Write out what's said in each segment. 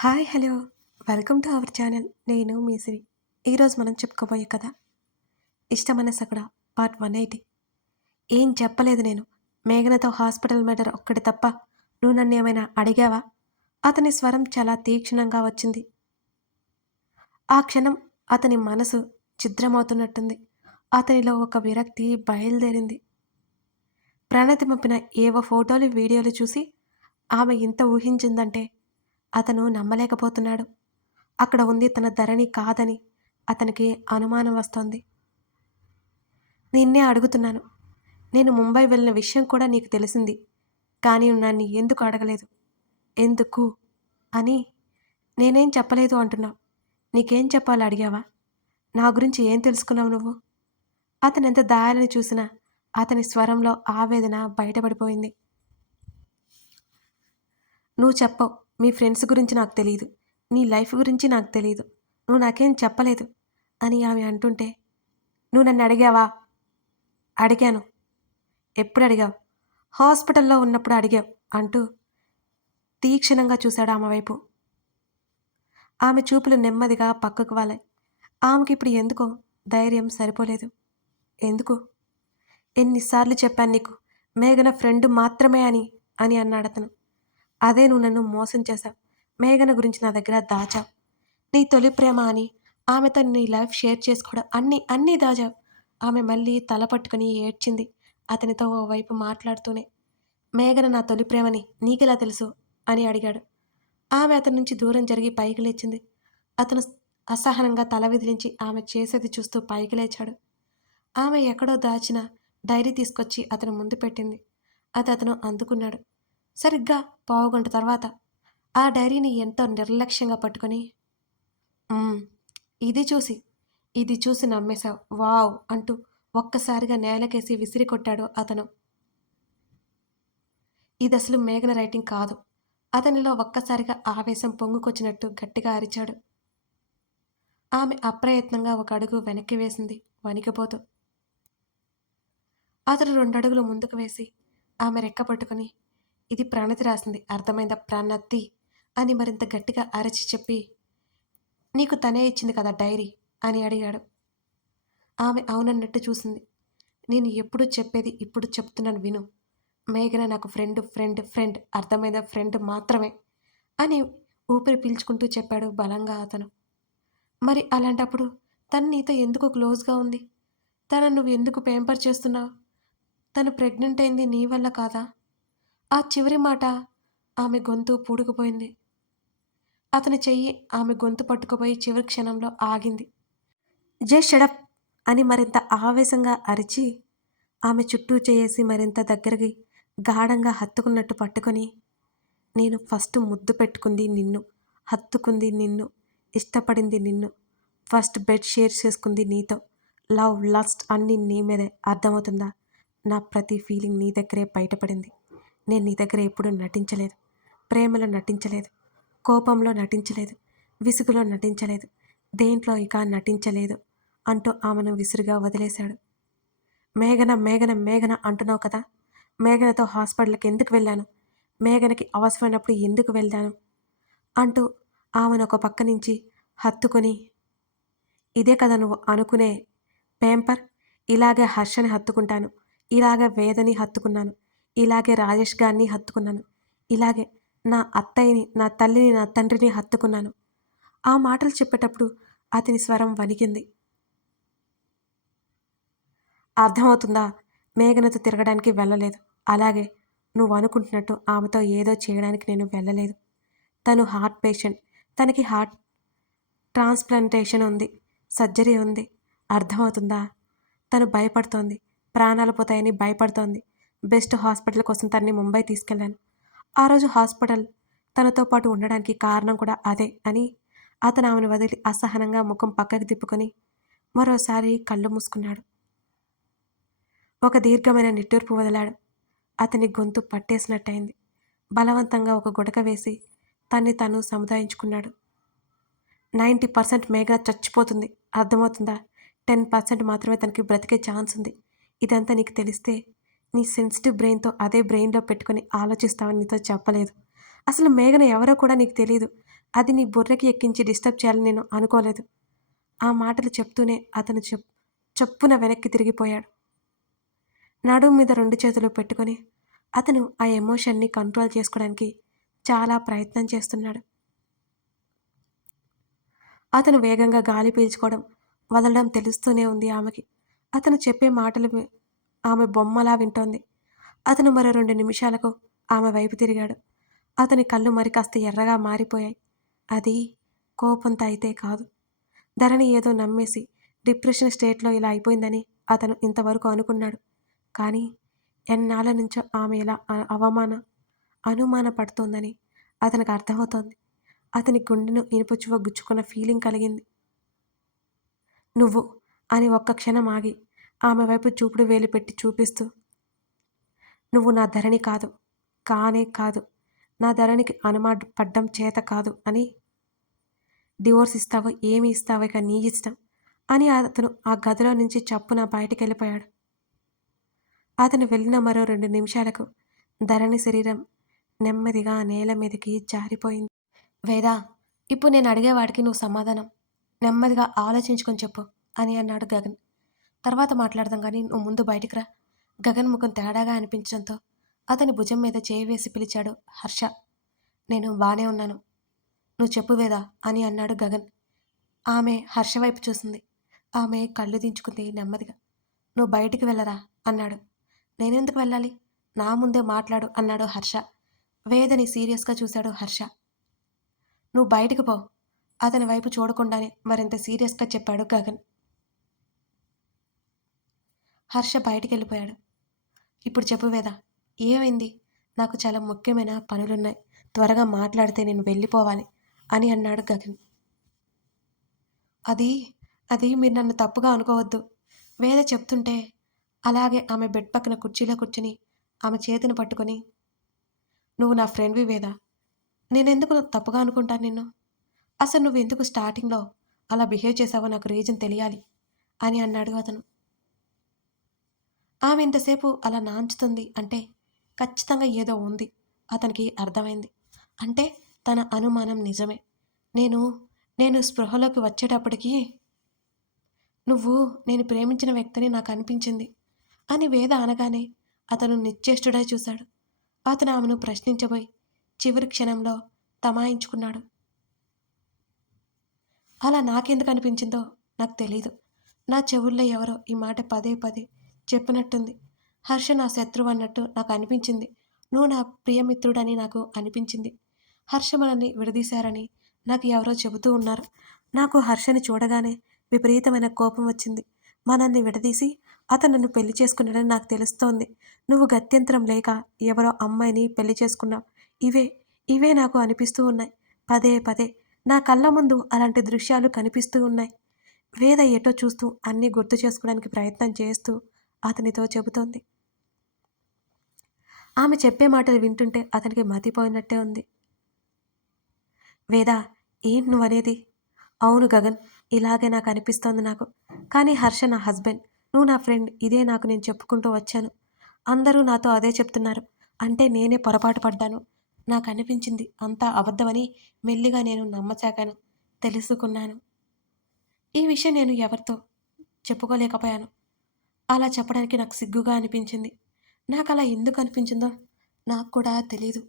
Hi hello welcome to our channel. నేను మీ సిరి. ఈరోజు మనం చెప్పుకోబోయే కథ ఇష్టమైన సకుడ పార్ట్ 180. ఏం చెప్పలేదు నేను. మేఘనతో హాస్పిటల్ మ్యాటర్ ఒక్కటి తప్ప నువ్వు నన్ను ఏమైనా అడిగావా? అతని స్వరం చాలా తీక్షణంగా వచ్చింది. ఆ క్షణం అతని మనసు ఛిద్రమవుతున్నట్టుంది. అతనిలో ఒక విరక్తి బయలుదేరింది. ప్రణతి పంపిన ఏవో ఫోటోలు వీడియోలు చూసి ఆమె ఇంత ఊహించిందంటే అతను నమ్మలేకపోతున్నాడు. అక్కడ ఉంది తన ధరణి కాదని అతనికి అనుమానం వస్తోంది. నిన్నే అడుగుతున్నాను. నేను ముంబై వెళ్ళిన విషయం కూడా నీకు తెలిసింది. కానీ నన్ను ఎందుకు అడగలేదు? ఎందుకు అని నేనేం చెప్పలేదు అంటున్నావు. నీకేం చెప్పాలో అడిగావా? నా గురించి ఏం తెలుసుకున్నావు నువ్వు? అతను ఎంత దాయాలని చూసినా అతని స్వరంలో ఆవేదన బయటపడిపోయింది. నువ్వు చెప్పవు. మీ ఫ్రెండ్స్ గురించి నాకు తెలీదు. నీ లైఫ్ గురించి నాకు తెలీదు. నువ్వు నాకేం చెప్పలేదు అని ఆమె అంటుంటే, నువ్వు నన్ను అడిగావా? అడిగాను. ఎప్పుడు అడిగావు? హాస్పిటల్లో ఉన్నప్పుడు అడిగావు అంటూ తీక్షణంగా చూశాడు ఆమె వైపు. ఆమె చూపులు నెమ్మదిగా పక్కకు వాలాయి. ఆమెకి ఇప్పుడు ఎందుకో ధైర్యం సరిపోలేదు. ఎందుకు? ఎన్నిసార్లు చెప్పాను నీకు మేఘన ఫ్రెండ్ మాత్రమే అని అని అన్నాడతను. అదే నువ్వు నన్ను మోసం చేశావు. మేఘన గురించి నా దగ్గర దాచావు. నీ తొలి ప్రేమ అని ఆమెతో నీ లైఫ్ షేర్ చేసుకోవడం అన్నీ దాచావు. ఆమె మళ్ళీ తల పట్టుకుని ఏడ్చింది అతనితో ఓవైపు మాట్లాడుతూనే. మేఘన నా తొలి ప్రేమని నీకెలా తెలుసు అని అడిగాడు. ఆమె అతని నుంచి దూరం జరిగి పైకి లేచింది. అతను అసహనంగా తల విదిలించి ఆమె చేసేది చూస్తూ పైకి లేచాడు. ఆమె ఎక్కడో దాచిన డైరీ తీసుకొచ్చి అతను ముందు పెట్టింది. అది అతను అందుకున్నాడు. సరిగ్గా పావుగంట తర్వాత ఆ డైరీని ఎంతో నిర్లక్ష్యంగా పట్టుకొని, "మ్మ్, ఇది చూసి నమ్మేశావు. వావ్" అంటూ ఒక్కసారిగా నేలకేసి విసిరి కొట్టాడు అతను. ఇది అసలు మేఘన రైటింగ్ కాదు. అతనిలో ఒక్కసారిగా ఆవేశం పొంగుకొచ్చినట్టు గట్టిగా అరిచాడు. ఆమె అప్రయత్నంగా ఒక అడుగు వెనక్కి వేసింది వణికిపోతూ. అతడు 2 అడుగులు ముందుకు వేసి ఆమె రెక్క పట్టుకుని, ఇది ప్రణతి రాసింది, అర్థమైందా? ప్రణతి అని మరింత గట్టిగా అరచి చెప్పి, నీకు తనే ఇచ్చింది కదా డైరీ అని అడిగాడు. ఆమె అవునన్నట్టు చూసింది. నేను ఎప్పుడు చెప్పేది ఇప్పుడు చెప్తున్నాను విను. మేఘన నాకు ఫ్రెండ్ అర్థమైందా? ఫ్రెండ్ మాత్రమే అని ఊపిరి పీల్చుకుంటూ చెప్పాడు బలంగా అతను. మరి అలాంటప్పుడు తను నీతో ఎందుకు క్లోజ్గా ఉంది? తనను నువ్వు ఎందుకు పేంపర్ చేస్తున్నావు? తను ప్రెగ్నెంట్ అయింది నీ వల్ల కాదా? ఆ చివరి మాట ఆమె గొంతు పూడుకుపోయింది. అతని చెయ్యి ఆమె గొంతు పట్టుకుపోయి చివరి క్షణంలో ఆగింది. జై షడప్ అని మరింత ఆవేశంగా అరిచి ఆమె చుట్టూ చేసి మరింత దగ్గరికి గాఢంగా హత్తుకున్నట్టు పట్టుకొని, నేను ఫస్ట్ ముద్దు పెట్టుకుంది నిన్ను, హత్తుకుంది నిన్ను, ఇష్టపడింది నిన్ను, ఫస్ట్ బెడ్ షేర్ చేసుకుంది నీతో. లవ్ లస్ట్ అన్నీ నీ మీదే. అర్థమవుతుందా? నా ప్రతి ఫీలింగ్ నీ దగ్గరే బయటపడింది. నేను నీ దగ్గర ఎప్పుడూ నటించలేదు. ప్రేమలో నటించలేదు, కోపంలో నటించలేదు, విసుగులో నటించలేదు, దేంట్లో ఇక నటించలేదు అంటూ ఆమెను విసురుగా వదిలేశాడు. మేఘన అంటున్నావు కదా? మేఘనతో హాస్పిటల్కి ఎందుకు వెళ్ళాను? మేఘనకి అవసరమైనప్పుడు ఎందుకు వెళ్ళాను అంటూ ఆమెను ఒక పక్క నుంచి హత్తుకొని, ఇదే కదా నువ్వు అనుకునే పేంపర్? ఇలాగే హర్షని హత్తుకుంటాను, ఇలాగే వేదని హత్తుకున్నాను, ఇలాగే రాజేష్ గారిని హత్తుకున్నాను, ఇలాగే నా అత్తయ్యని, నా తల్లిని, నా తండ్రిని హత్తుకున్నాను. ఆ మాటలు చెప్పేటప్పుడు అతని స్వరం వణికింది. అర్థమవుతుందా? మేఘనతో తిరగడానికి వెళ్ళలేదు. అలాగే నువ్వు అనుకుంటున్నట్టు ఆమెతో ఏదో చేయడానికి నేను వెళ్ళలేదు. తను హార్ట్ పేషెంట్. తనకి హార్ట్ ట్రాన్స్ప్లాంటేషన్ ఉంది, సర్జరీ ఉంది. అర్థమవుతుందా? తను భయపడుతోంది, ప్రాణాలు పోతాయని భయపడుతోంది. బెస్ట్ హాస్పిటల్ కోసం తనని ముంబై తీసుకెళ్ళాను. ఆ రోజు హాస్పిటల్ తనతో పాటు ఉండడానికి కారణం కూడా అదే అని అతను ఆమెను వదిలి అసహనంగా ముఖం పక్కకి తిప్పుకొని మరోసారి కళ్ళు మూసుకున్నాడు. ఒక దీర్ఘమైన నిట్టూర్పు వదిలాడు. అతని గొంతు పట్టేసినట్టయింది. బలవంతంగా ఒక గుటక వేసి తన్ని తను సముదాయించుకున్నాడు. 90% మేఘన చచ్చిపోతుంది, అర్థమవుతుందా? 10% మాత్రమే తనకి బ్రతికే ఛాన్స్ ఉంది. ఇదంతా నీకు తెలిస్తే నీ సెన్సిటివ్ బ్రెయిన్తో అదే బ్రెయిన్లో పెట్టుకొని ఆలోచిస్తావని నీతో చెప్పలేదు. అసలు మేఘన ఎవరో కూడా నీకు తెలియదు. అది నీ బుర్రకి ఎక్కించి డిస్టర్బ్ చేయాలని నేను అనుకోలేదు. ఆ మాటలు చెప్తూనే అతను చప్పున వెనక్కి తిరిగిపోయాడు. నడుం మీద 2 చేతులు పెట్టుకొని అతను ఆ ఎమోషన్‌ని కంట్రోల్ చేసుకోవడానికి చాలా ప్రయత్నం చేస్తున్నాడు. అతను వేగంగా గాలి పీల్చుకోవడం, వదలడం తెలుస్తూనే ఉంది ఆమెకి. అతను చెప్పే మాటలు ఆమె బొమ్మలా వింటోంది. అతను మరో 2 నిమిషాలకు ఆమె వైపు తిరిగాడు. అతని కళ్ళు మరి కాస్త ఎర్రగా మారిపోయాయి. అది కోపంతో అయితే కాదు. ధరణి ఏదో నమ్మేసి డిప్రెషన్ స్టేట్‌లో ఇలా అయిపోయిందని అతను ఇంతవరకు అనుకున్నాడు. కానీ ఎన్నాళ్ళ నుంచో ఆమె ఇలా అనుమానపడుతోందని అతనికి అర్థమవుతోంది. అతని గుండెను ఇనుపచువ్వ గుచ్చుకున్న ఫీలింగ్ కలిగింది. నువ్వు అని ఒక్క క్షణం ఆగి ఆమె వైపు చూపుడు వేలు పెట్టి చూపిస్తూ, నువ్వు నా ధరణి కాదు, కానే కాదు, నా ధరణికి పడ్డం చేత కాదు అని డివోర్స్ ఇస్తావో ఏమి ఇస్తావో ఇక నీ ఇష్టం అని అతను ఆ గదిలో నుంచి చప్పున బయటికెళ్ళిపోయాడు. అతను వెళ్ళిన మరో 2 నిమిషాలకు ధరణి శరీరం నెమ్మదిగా నేల మీదకి జారిపోయింది. వేదా, ఇప్పుడు నేను అడిగేవాడికి నువ్వు సమాధానం నెమ్మదిగా ఆలోచించుకొని చెప్పు అని అన్నాడు గగన్. తర్వాత మాట్లాడదాం కానీ నువ్వు ముందు బయటికి రా. గగన్ ముఖం తేడాగా అనిపించడంతో అతని భుజం మీద చేయి వేసి పిలిచాడు హర్ష. నేను బానే ఉన్నాను, నువ్వు చెప్పు వేదా అని అన్నాడు గగన్. ఆమె హర్ష వైపు చూసింది. ఆమె కళ్ళు దించుకుంది నెమ్మదిగా. నువ్వు బయటికి వెళ్ళరా అన్నాడు. నేనెందుకు వెళ్ళాలి, నా ముందే మాట్లాడు అన్నాడు హర్ష. వేదని సీరియస్గా చూశాడు హర్ష. నువ్వు బయటికి పో అతని వైపు చూడకుండానే మరింత సీరియస్గా చెప్పాడు గగన్. హర్ష బయటికి వెళ్ళిపోయాడు. ఇప్పుడు చెప్పు వేద, ఏమైంది? నాకు చాలా ముఖ్యమైన పనులున్నాయి, త్వరగా మాట్లాడితే నేను వెళ్ళిపోవాలి అని అన్నాడు గగన్. అది అది మీరు నన్ను తప్పుగా అనుకోవద్దు. వేద చెప్తుంటే అలాగే ఆమె బెడ్ పక్కన కుర్చీలో కూర్చుని ఆమె చేతిని పట్టుకొని, నువ్వు నా ఫ్రెండ్వి వేద, నేనెందుకు తప్పుగా అనుకుంటాను నిన్ను? అసలు నువ్వెందుకు స్టార్టింగ్లో అలా బిహేవ్ చేసావో నాకు రీజన్ తెలియాలి అని అన్నాడు అతను. ఆమె ఇంతసేపు అలా నాంచుతుంది అంటే ఖచ్చితంగా ఏదో ఉంది. అతనికి అర్థమైంది. అంటే తన అనుమానం నిజమే. నేను నేను స్పృహలోకి వచ్చేటప్పటికి నువ్వు నేను ప్రేమించిన వ్యక్తిని నాకు అనిపించింది అని వేద అనగానే అతను నిశ్చేష్టుడై చూశాడు. అతను ఆమెను ప్రశ్నించబోయి చివరి క్షణంలో తమాయించుకున్నాడు. అలా నాకెందుకు అనిపించిందో నాకు తెలీదు. నా చెవుల్లో ఎవరో ఈ మాట పదే పదే చెప్పినట్టుంది. హర్ష నా శత్రువు అన్నట్టు నాకు అనిపించింది. నువ్వు నా ప్రియమిత్రుడని నాకు అనిపించింది. హర్ష మనల్ని విడదీశారని నాకు ఎవరో చెబుతూ ఉన్నారు. నాకు హర్షని చూడగానే విపరీతమైన కోపం వచ్చింది. మనల్ని విడదీసి అతను నన్ను పెళ్లి చేసుకున్నాడని నాకు తెలుస్తోంది. నువ్వు గత్యంతరం లేక ఎవరో అమ్మాయిని పెళ్లి చేసుకున్నావు. ఇవే నాకు అనిపిస్తూ ఉన్నాయి. పదే పదే నా కళ్ళ ముందు అలాంటి దృశ్యాలు కనిపిస్తూ ఉన్నాయి. వేద ఎటో చూస్తూ అన్నీ గుర్తు చేసుకోవడానికి ప్రయత్నం చేస్తూ అతనితో చెబుతోంది. ఆమె చెప్పే మాటలు వింటుంటే అతనికి మతిపోయినట్టే ఉంది. వేద, ఏంటి నువ్వనేది? అవును గగన్, ఇలాగే నాకు అనిపిస్తోంది నాకు. కానీ హర్ష నా హస్బెండ్, నువ్వు నా ఫ్రెండ్, ఇదే నాకు నేను చెప్పుకుంటూ వచ్చాను. అందరూ నాతో అదే చెప్తున్నారు. అంటే నేనే పొరపాటు పడ్డాను. నాకు అనిపించింది అంతా అబద్ధమని మెల్లిగా నేను నమ్మసాగాను, తెలుసుకున్నాను. ఈ విషయం నేను ఎవరితో చెప్పుకోలేకపోయాను. అలా చెప్పడానికి నాకు సిగ్గుగా అనిపించింది. నాకు అలా ఎందుకు అనిపించిందో నాకు కూడా తెలీదు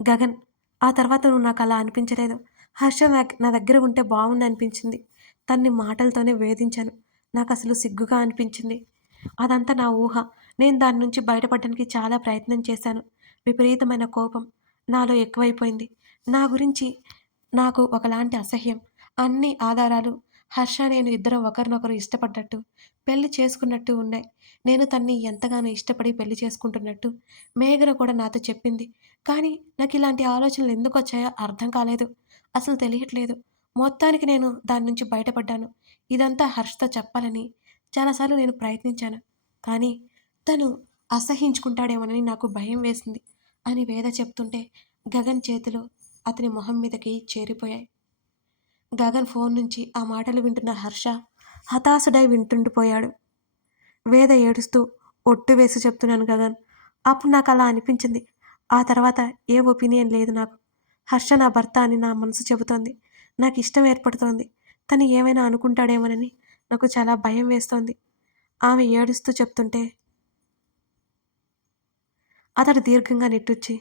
గగన్. ఆ తర్వాత నువ్వు నాకు అలా అనిపించలేదు. హర్ష నా దగ్గర ఉంటే బాగుంది అనిపించింది. తన్ని మాటలతోనే వేధించాను. నాకు అసలు సిగ్గుగా అనిపించింది. అదంతా నా ఊహ. నేను దాని నుంచి బయటపడడానికి చాలా ప్రయత్నం చేశాను. విపరీతమైన కోపం నాలో ఎక్కువైపోయింది. నా గురించి నాకు ఒకలాంటి అసహ్యం. అన్ని ఆధారాలు హర్ష నేను ఇద్దరం ఒకరినొకరు ఇష్టపడ్డట్టు, పెళ్లి చేసుకున్నట్టు ఉన్నాయి. నేను తన్ని ఎంతగానో ఇష్టపడి పెళ్లి చేసుకుంటున్నట్టు మేఘన కూడా నాతో చెప్పింది. కానీ నాకు ఇలాంటి ఆలోచనలు ఎందుకు వచ్చాయో అర్థం కాలేదు. అసలు తెలియట్లేదు. మొత్తానికి నేను దాని నుంచి బయటపడ్డాను. ఇదంతా హర్షతో చెప్పాలని చాలాసార్లు నేను ప్రయత్నించాను. కానీ తను అసహించుకుంటాడేమోనని నాకు భయం వేసింది అని వేద చెప్తుంటే గగన్ చేతులు అతని మొహం మీదకి చేరిపోయాయి. గగన్ ఫోన్ నుంచి ఆ మాటలు వింటున్న హర్ష హతాశుడై వింటుండిపోయాడు. వేద ఏడుస్తూ ఒట్టు వేసి చెప్తున్నాను గగన్. అప్పుడు నాకు అలా అనిపించింది. ఆ తర్వాత ఏ ఒపీనియన్ లేదు నాకు. హర్ష నా భర్త అని నా మనసు చెబుతోంది. నాకు ఇష్టం ఏర్పడుతోంది. తను ఏమైనా అనుకుంటాడేమోనని నాకు చాలా భయం వేస్తోంది. ఆమె ఏడుస్తూ చెప్తుంటే అతడు దీర్ఘంగా నిట్టూర్చి,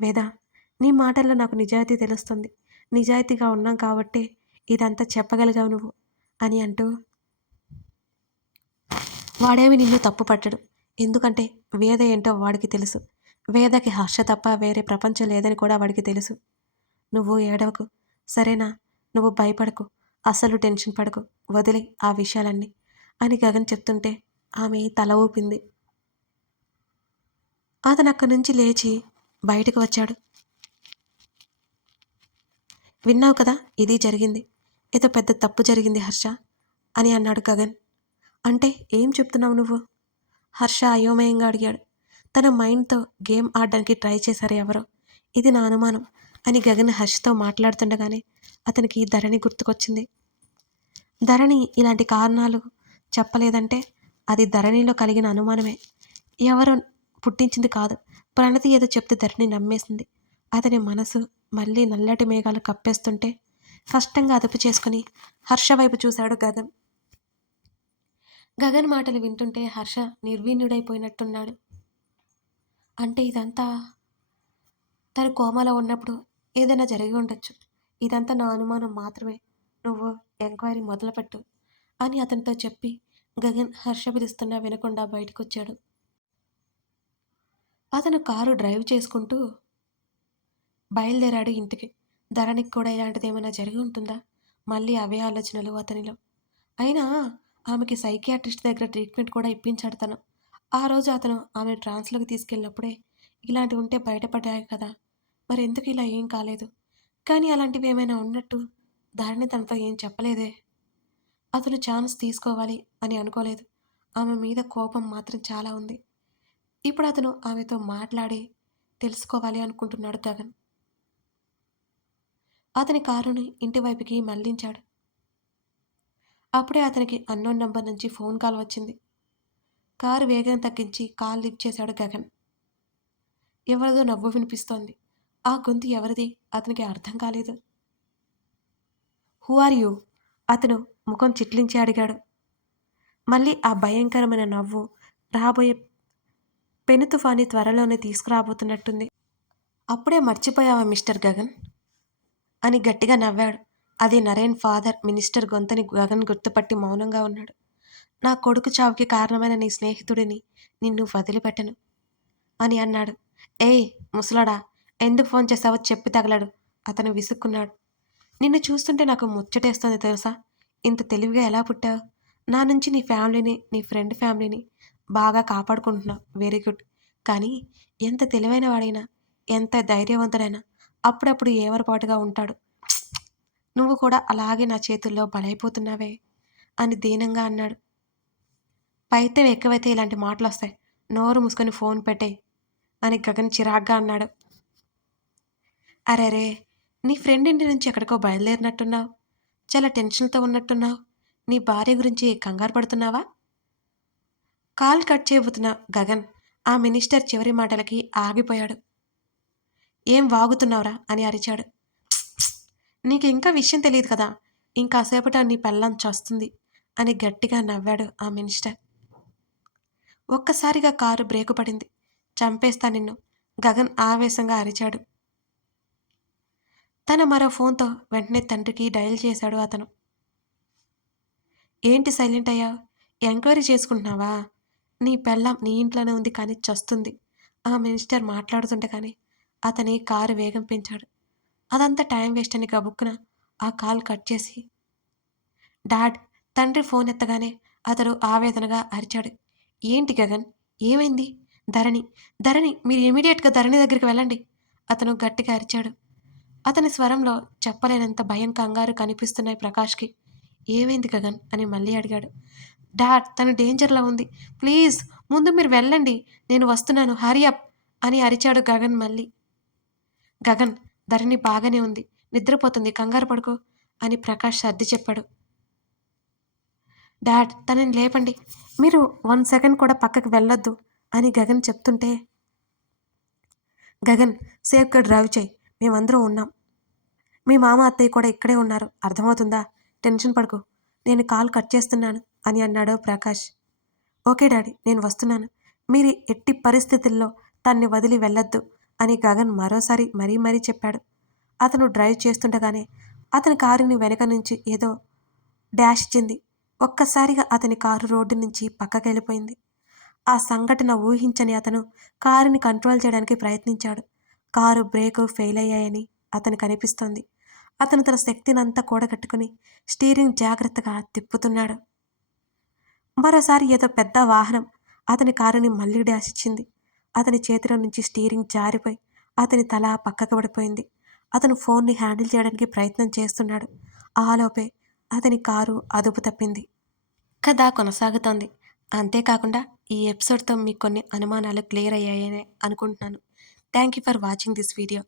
వేద, నీ మాటల్లో నాకు నిజాయితీ తెలుస్తుంది. నిజాయితీగా ఉన్నాం కాబట్టే ఇదంతా చెప్పగలిగావు నువ్వు అని అంటూ, వాడేమి నిన్ను తప్పు పట్టడు. ఎందుకంటే వేద ఏంటో వాడికి తెలుసు. వేదకి హర్ష తప్ప వేరే ప్రపంచం లేదని కూడా వాడికి తెలుసు. నువ్వు ఏడవకు, సరేనా? నువ్వు భయపడకు, అస్సలు టెన్షన్ పడకు, వదిలే ఆ విషయాలన్నీ అని గగన్ చెప్తుంటే ఆమె తల ఊపింది. అతను అక్కడి నుంచి లేచి బయటకు వచ్చాడు. విన్నావు కదా, ఇది జరిగింది. ఏదో పెద్ద తప్పు జరిగింది హర్ష అని అన్నాడు గగన్. అంటే ఏం చెప్తున్నావు నువ్వు? హర్ష అయోమయంగా అడిగాడు. తన మైండ్తో గేమ్ ఆడడానికి ట్రై చేశారు ఎవరో. ఇది నా అనుమానం అని గగన్ హర్షతో మాట్లాడుతుండగానే అతనికి ధరణి గుర్తుకొచ్చింది. ధరణి ఇలాంటి కారణాలు చెప్పలేదంటే అది ధరణిలో కలిగిన అనుమానమే. ఎవరో పుట్టించింది కాదు. ప్రణతి ఏదో చెప్తే ధరణి నమ్మేసింది. అతని మనసు మళ్ళీ నల్లటి మేఘాలు కప్పేస్తుంటే కష్టంగా అదుపు చేసుకుని హర్ష వైపు చూశాడు గగన్. గగన్ మాటలు వింటుంటే హర్ష నిర్వీణ్యుడైపోయినట్టున్నాడు. అంటే ఇదంతా తను కోమాలో ఉన్నప్పుడు ఏదైనా జరిగి ఉండొచ్చు. ఇదంతా నా అనుమానం మాత్రమే. నువ్వు ఎంక్వైరీ మొదలుపెట్టు అని అతనితో చెప్పి గగన్ హర్ష పిలుస్తున్నా వినకుండా బయటకొచ్చాడు. అతను కారు డ్రైవ్ చేసుకుంటూ బయలుదేరాడు ఇంటికి. ధరణికి కూడా ఇలాంటిదేమైనా జరిగి ఉంటుందా? మళ్ళీ అవే ఆలోచనలు అతనిలో. అయినా ఆమెకి సైకియాట్రిస్ట్ దగ్గర ట్రీట్మెంట్ కూడా ఇప్పించాడు తను. ఆ రోజు అతను ఆమె ట్రాన్స్లోకి తీసుకెళ్ళినప్పుడే ఇలాంటివి ఉంటే బయటపడ్డాయి కదా. మరి ఎందుకు ఇలా ఏం కాలేదు? కానీ అలాంటివి ఏమైనా ఉన్నట్టు ధరణి తనతో ఏం చెప్పలేదే. అతను ఛాన్స్ తీసుకోవాలి అని అనుకోలేదు. ఆమె మీద కోపం మాత్రం చాలా ఉంది. ఇప్పుడు అతను ఆమెతో మాట్లాడి తెలుసుకోవాలి అనుకుంటున్నాడు గగన్. అతని కారుని ఇంటి వైపుకి మళ్లించాడు. అప్పుడే అతనికి అన్నోన్ నంబర్ నుంచి ఫోన్ కాల్ వచ్చింది. కారు వేగం తగ్గించి కాల్ లిఫ్ట్ చేశాడు గగన్. ఎవరిదో నవ్వు వినిపిస్తోంది. ఆ గొంతు ఎవరిది అతనికి అర్థం కాలేదు. Who are you? అతను ముఖం చిట్లించి అడిగాడు. మళ్ళీ ఆ భయంకరమైన నవ్వు రాబోయే పెను తుఫాని త్వరలోనే తీసుకురాబోతున్నట్టుంది. అప్పుడే మర్చిపోయావా మిస్టర్ గగన్ అని గట్టిగా నవ్వాడు. అది నరేన్ ఫాదర్ మినిస్టర్ గొంతని గగన్ గుర్తుపట్టి మౌనంగా ఉన్నాడు. నా కొడుకు చావుకి కారణమైన నీ స్నేహితుడిని నిన్ను వదిలిపెట్టను అని అన్నాడు. ఏయ్ ముసలాడా, ఎందుకు ఫోన్ చేశావో చెప్పి తగలడు అతను విసుక్కున్నాడు. నిన్ను చూస్తుంటే నాకు ముచ్చటేస్తుంది తెలుసా. ఇంత తెలివిగా ఎలా పుట్టావు? నా నుంచి నీ ఫ్యామిలీని, నీ ఫ్రెండ్ ఫ్యామిలీని బాగా కాపాడుకుంటున్నావు. Very good. కానీ ఎంత తెలివైన వాడైనా, ఎంత ధైర్యవంతుడైనా అప్పుడప్పుడు ఏమరపాటుగా ఉంటాడు. నువ్వు కూడా అలాగే నా చేతుల్లో బలైపోతున్నావే అని దీనంగా అన్నాడు. పైత్యం ఎక్కువైతే ఇలాంటి మాటలు వస్తాయి. నోరు మూసుకొని ఫోన్ పెట్టే అని గగన్ చిరాగ్గా అన్నాడు. అరెరే, నీ ఫ్రెండ్ ఇంటి నుంచి ఎక్కడికో బయలుదేరినట్టున్నావు. చాలా టెన్షన్తో ఉన్నట్టున్నావు. నీ భార్య గురించి కంగారు పడుతున్నావా? కాల్ కట్ చేయబోతున్న గగన్ ఆ మినిస్టర్ చివరి మాటలకి ఆగిపోయాడు. ఏం వాగుతున్నావురా అని అరిచాడు. నీకు ఇంకా విషయం తెలియదు కదా, ఇంకాసేపట నీ పెళ్ళాం చస్తుంది అని గట్టిగా నవ్వాడు ఆ మినిస్టర్. ఒక్కసారిగా కారు బ్రేకు పడింది. చంపేస్తా నిన్ను, గగన్ ఆవేశంగా అరిచాడు. తన మరో ఫోన్తో వెంటనే తండ్రికి డయల్ చేశాడు అతను. ఏంటి సైలెంట్ అయ్యావు? ఎంక్వైరీ చేసుకుంటున్నావా? నీ పెళ్ళాం నీ ఇంట్లోనే ఉంది కానీ చస్తుంది ఆ మినిస్టర్ మాట్లాడుతుంటే. కానీ అతని కారు వేగం పెంచాడు. అదంతా టైం వేస్ట్ అని గబుక్కున ఆ కాల్ కట్ చేసి, డాడ్ తండ్రి ఫోన్ ఎత్తగానే అతడు ఆవేదనగా అరిచాడు. ఏంటి గగన్, ఏమైంది? ధరణి, ధరణి, మీరు ఇమీడియట్గా ధరణి దగ్గరికి వెళ్ళండి అతను గట్టిగా అరిచాడు. అతని స్వరంలో చెప్పలేనంత భయం, కంగారు కనిపిస్తున్నాయి ప్రకాష్కి. ఏమైంది గగన్ అని మళ్ళీ అడిగాడు. డాడ్ తను డేంజర్లో ఉంది, ప్లీజ్ ముందు మీరు వెళ్ళండి, నేను వస్తున్నాను, హరీ అప్ అని అరిచాడు గగన్ మళ్ళీ. గగన్, ధరణి బాగానే ఉంది, నిద్రపోతుంది, కంగారు పడుకో అని ప్రకాష్ సర్ది చెప్పాడు. డాడ్ తనని లేపండి, మీరు 1 సెకండ్ కూడా పక్కకి వెళ్ళొద్దు అని గగన్ చెప్తుంటే, గగన్ సేఫ్గా డ్రైవ్ చేయి, మేమందరం ఉన్నాం మీ మామ అత్తయ్య కూడా ఇక్కడే ఉన్నారు. అర్థమవుతుందా? టెన్షన్ పడకు. నేను కాల్ కట్ చేస్తున్నాను అని అన్నాడు ప్రకాష్. ఓకే డాడీ, నేను వస్తున్నాను. మీరు ఎట్టి పరిస్థితుల్లో తన్ని వదిలి వెళ్ళొద్దు అని గగన్ మరోసారి మరీ చెప్పాడు. అతను డ్రైవ్ చేస్తుండగానే అతని కారుని వెనక నుంచి ఏదో డాష్ ఇచ్చింది. ఒక్కసారిగా అతని కారు రోడ్డు నుంచి పక్కకెళ్ళిపోయింది. ఆ సంఘటన ఊహించని అతను కారుని కంట్రోల్ చేయడానికి ప్రయత్నించాడు. కారు బ్రేకు ఫెయిల్ అయ్యాయని అతనికి అనిపిస్తోంది. అతను తన శక్తినంతా కూడగట్టుకుని స్టీరింగ్ జాగ్రత్తగా తిప్పుతున్నాడు. మరోసారి ఏదో పెద్ద వాహనం అతని కారుని మళ్ళీ డాష్ ఇచ్చింది. అతని చేతిలో నుంచి స్టీరింగ్ జారిపోయి అతని తల పక్కకు పడిపోయింది. అతను ఫోన్ని హ్యాండిల్ చేయడానికి ప్రయత్నం చేస్తున్నాడు. ఆలోపే అతని కారు అదుపు తప్పింది. కథ కొనసాగుతోంది. అంతేకాకుండా ఈ ఎపిసోడ్‌తో మీకు కొన్ని అనుమానాలు క్లియర్ అయ్యాయనే అనుకుంటున్నాను. Thank you for watching this video.